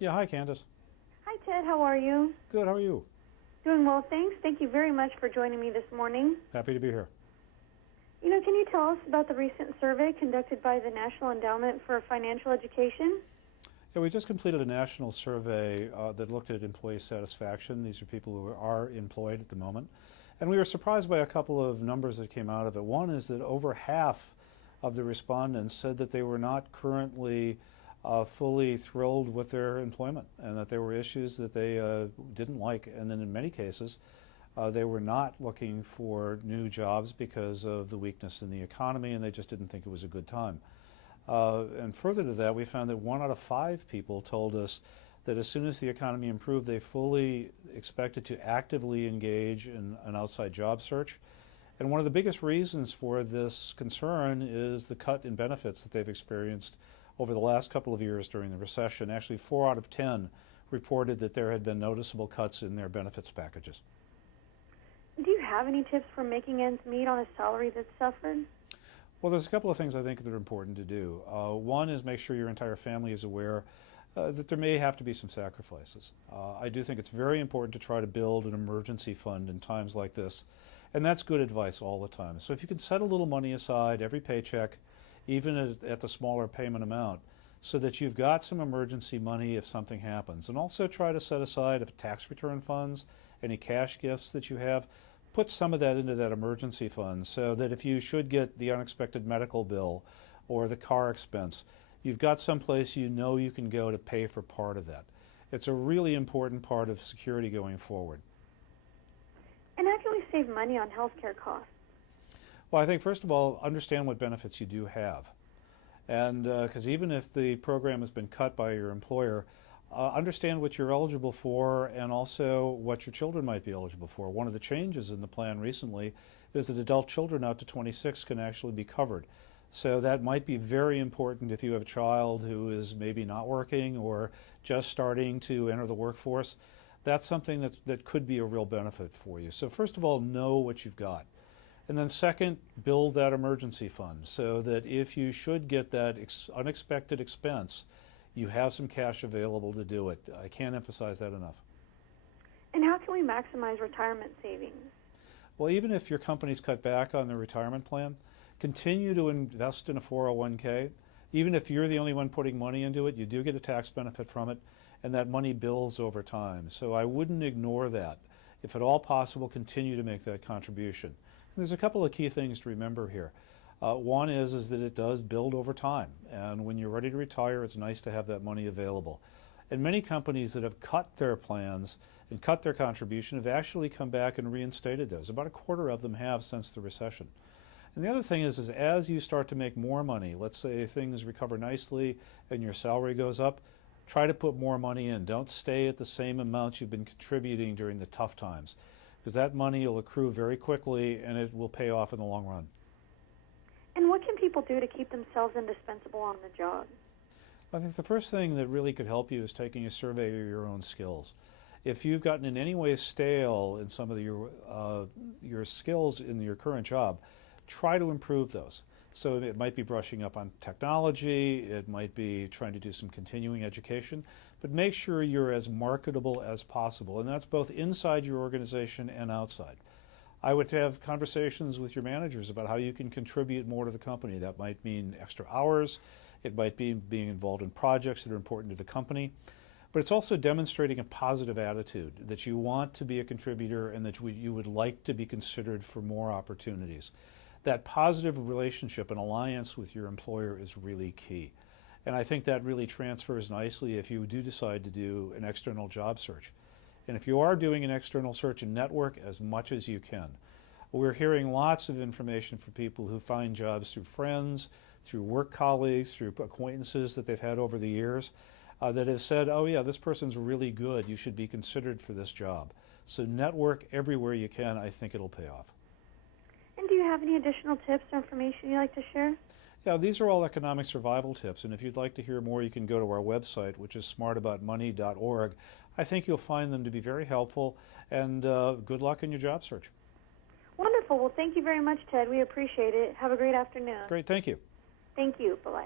Yeah, hi Candace. Hi, Ted. How are you? Good, how are you? Doing well, thanks. Thank you very much for joining me this morning. Happy to be here. Can you tell us about the recent survey conducted by the National Endowment for Financial Education? Yeah, we just completed a national survey that looked at employee satisfaction. These are people who are employed at the moment. And we were surprised by a couple of numbers that came out of it. One is that over half of the respondents said that they were not currently fully thrilled with their employment and that there were issues that they didn't like. And then in many cases, they were not looking for new jobs because of the weakness in the economy, and they just didn't think it was a good time. And further to that, we found that 1 out of 5 people told us that as soon as the economy improved, they fully expected to actively engage in an outside job search. And one of the biggest reasons for this concern is the cut in benefits that they've experienced over the last couple of years during the recession. Actually, 4 out of 10 reported that there had been noticeable cuts in their benefits packages. Do you have any tips for making ends meet on a salary that's suffered? Well, there's a couple of things I think that are important to do. One is make sure your entire family is aware that there may have to be some sacrifices. I do think it's very important to try to build an emergency fund in times like this, and that's good advice all the time. So if you can set a little money aside every paycheck, even at the smaller payment amount, so that you've got some emergency money if something happens. And also try to set aside if tax return funds, any cash gifts that you have, put some of that into that emergency fund so that if you should get the unexpected medical bill or the car expense, you've got someplace you know you can go to pay for part of that. It's a really important part of security going forward. And how can we save money on health care costs? Well, I think first of all, understand what benefits you do have. And because even if the program has been cut by your employer, understand what you're eligible for and also what your children might be eligible for. One of the changes in the plan recently is that adult children out to 26 can actually be covered. So that might be very important if you have a child who is maybe not working or just starting to enter the workforce. That's something that could be a real benefit for you. So first of all, know what you've got. And then second, build that emergency fund so that if you should get that unexpected expense, you have some cash available to do it. I can't emphasize that enough. And how can we maximize retirement savings? Well, even if your company's cut back on their retirement plan, continue to invest in a 401k. Even if you're the only one putting money into it, you do get a tax benefit from it, and that money builds over time. So I wouldn't ignore that. If at all possible, continue to make that contribution. And there's a couple of key things to remember here. One is that it does build over time, and when you're ready to retire, it's nice to have that money available. And many companies that have cut their plans and cut their contribution have actually come back and reinstated those. About a quarter of them have since the recession. And the other thing is as you start to make more money, let's say things recover nicely and your salary goes up, try to put more money in. Don't stay at the same amount you've been contributing during the tough times, because that money will accrue very quickly and it will pay off in the long run. And what can people do to keep themselves indispensable on the job? I think the first thing that really could help you is taking a survey of your own skills. If you've gotten in any way stale in some of your skills in your current job, try to improve those. So it might be brushing up on technology, it might be trying to do some continuing education, but make sure you're as marketable as possible, and that's both inside your organization and outside. I would have conversations with your managers about how you can contribute more to the company. That might mean extra hours, it might be being involved in projects that are important to the company, but it's also demonstrating a positive attitude that you want to be a contributor and that you would like to be considered for more opportunities. That positive relationship and alliance with your employer is really key. And I think that really transfers nicely if you do decide to do an external job search. And if you are doing an external search, and network as much as you can. We're hearing lots of information from people who find jobs through friends, through work colleagues, through acquaintances that they've had over the years that have said, oh yeah, this person's really good, you should be considered for this job. So network everywhere you can. I think it'll pay off. And do you have any additional tips or information you'd like to share? Yeah, these are all economic survival tips, and if you'd like to hear more, you can go to our website, which is smartaboutmoney.org. I think you'll find them to be very helpful, and good luck in your job search. Wonderful. Well, thank you very much, Ted. We appreciate it. Have a great afternoon. Great, thank you. Thank you. Bye-bye.